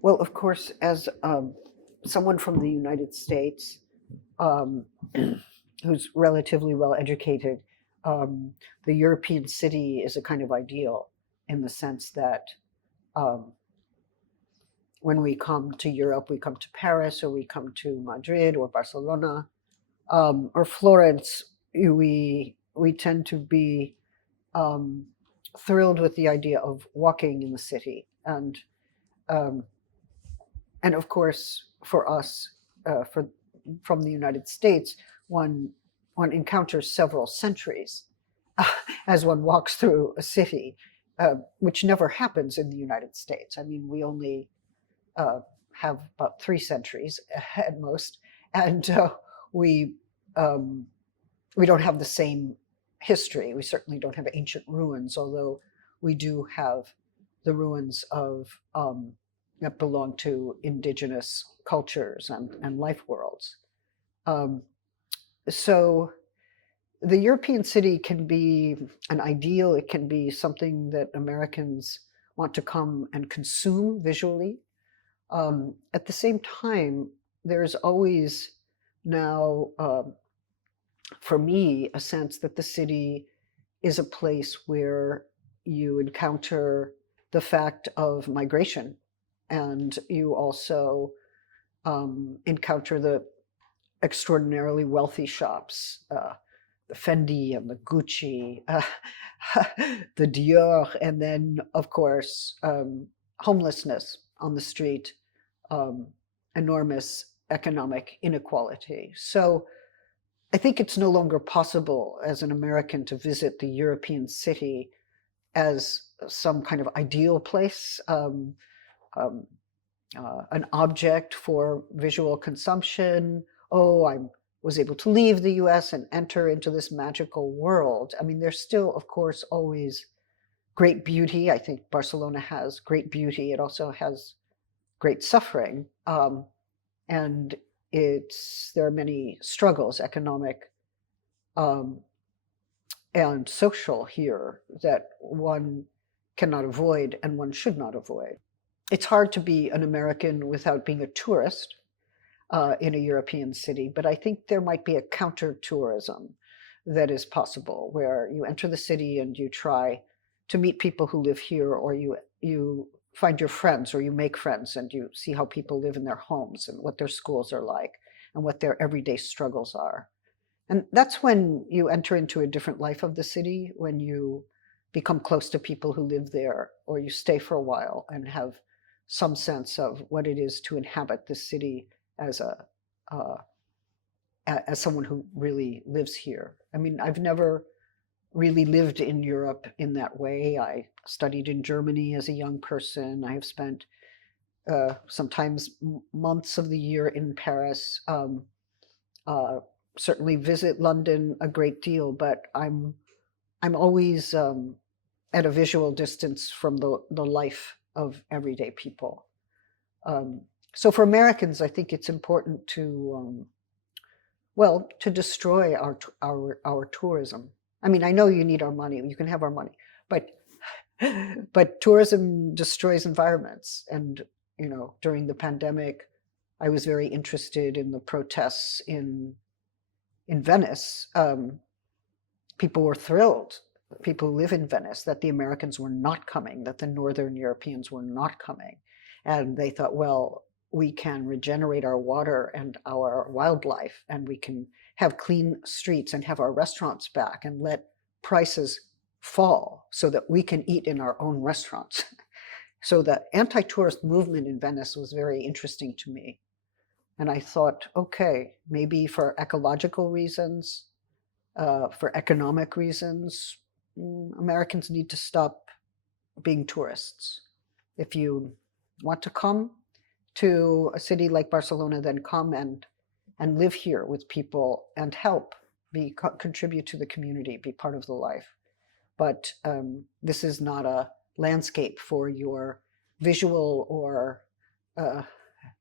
Well, of course, as someone from the United States, um, who's relatively well educated, um, the European city is a kind of ideal in the sense that um, when we come to Europe, we come to Paris or we come to Madrid or Barcelona or Florence. We tend to be um, thrilled with the idea of walking in the city, um, and of course, for us, for from the United States, one one encounters several centuries as one walks through a city, which never happens in the United States. I mean, we only uh, have about 3 centuries at most, and we um, we don't have the same history. We certainly don't have ancient ruins, although we do have the ruins of that belong to indigenous cultures and life worlds. Um, so the European city can be an ideal. It can be something that Americans want to come and consume visually. At the same time, there's always now, for me, a sense that the city is a place where you encounter the fact of migration, and you also encounter the extraordinarily wealthy shops, the Fendi and the Gucci, the Dior, and then, of course, homelessness on the street, um, enormous economic inequality. So I think it's no longer possible as an American to visit the European city as some kind of ideal place, um, an object for visual consumption. Oh, I was able to leave the US and enter into this magical world. I mean, there's still, of course, always great beauty. I think Barcelona has great beauty. It also has great suffering. And there are many struggles, economic um, and social here, that one cannot avoid and one should not avoid. It's hard to be an American without being a tourist in a European city, but I think there might be a counter tourism that is possible, where you enter the city and you try to meet people who live here, or you find your friends, or you make friends, and you see how people live in their homes and what their schools are like and what their everyday struggles are. And that's when you enter into a different life of the city, when you become close to people who live there, or you stay for a while and have some sense of what it is to inhabit the city as uh, as someone who really lives here. I mean, I've never really lived in Europe in that way. I studied in Germany as a young person. I have spent sometimes months of the year in Paris. Uh, Certainly visit London a great deal, but I'm always at a visual distance from the life of everyday people. Um, so for Americans, I think it's important to well, to destroy our tourism. I mean, I know you need our money. You can have our money, but but tourism destroys environments. And during the pandemic, I was very interested in the protests in Venice. People were thrilled, people who live in Venice, that the Americans were not coming, that the Northern Europeans were not coming. And they thought, well, we can regenerate our water and our wildlife, and we can have clean streets and have our restaurants back and let prices fall so that we can eat in our own restaurants. So the anti-tourist movement in Venice was very interesting to me. And I thought, okay, maybe for ecological reasons, for economic reasons, Americans need to stop being tourists. If you want to come to a city like Barcelona, then come and live here with people and help contribute to the community, be part of the life. But this is not a landscape for visual or uh,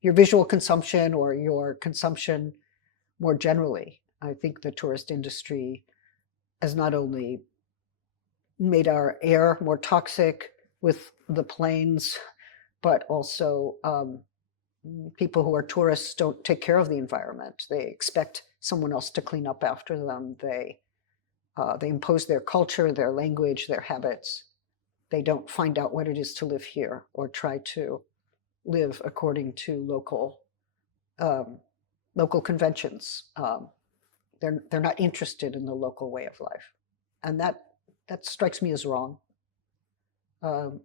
your visual consumption or your consumption more generally. I think the tourist industry has not only made our air more toxic with the planes but also people who are tourists don't take care of the environment. They expect someone else to clean up after them. They impose their culture, their language, their habits. They don't find out what it is to live here or try to live according to um, local conventions. They're not interested in the local way of life, and that strikes me as wrong. Um,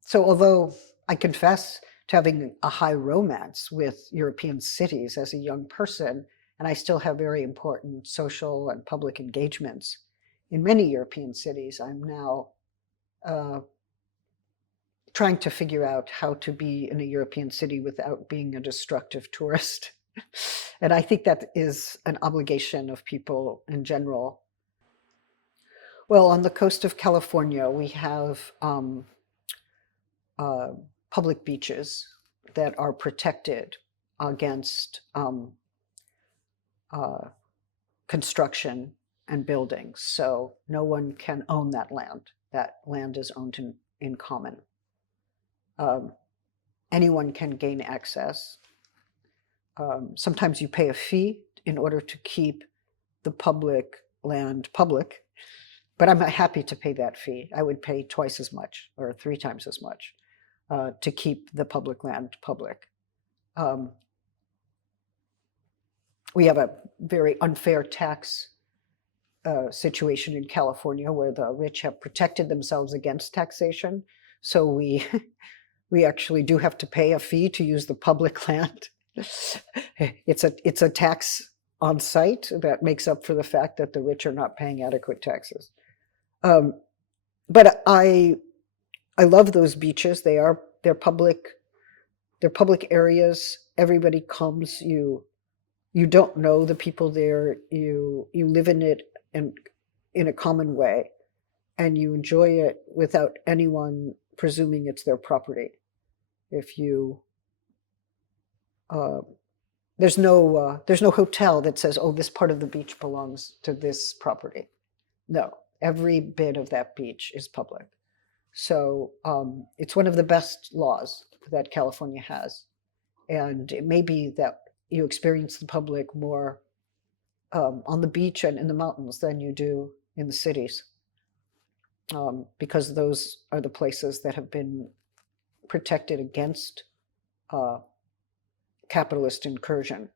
so although I confess to having a high romance with European cities as a young person, and I still have very important social and public engagements in many European cities, I'm now uh, trying to figure out how to be in a European city without being a destructive tourist. And I think that is an obligation of people in general. Well, on the coast of California, we have uh, public beaches that are protected against uh, construction and building. So no one can own that land. That land is owned in common. Um, anyone can gain access. Sometimes you pay a fee in order to keep the public land public, but I'm happy to pay that fee. I would pay twice as much or 3 times as much to keep the public land public. Um, we have a very unfair tax situation in California where the rich have protected themselves against taxation. So we we actually do have to pay a fee to use the public land. It's a tax on site that makes up for the fact that the rich are not paying adequate taxes. Um, but I love those beaches. They're public areas. Everybody comes. You don't know the people there. You live in it and in a common way, and you enjoy it without anyone presuming it's their property. If you uh, there's no hotel that says, oh, this part of the beach belongs to this property. No, every bit of that beach is public. So it's one of the best laws that California has. And it may be that you experience the public more on the beach and in the mountains than you do in the cities, because those are the places that have been protected against uh, capitalist incursion.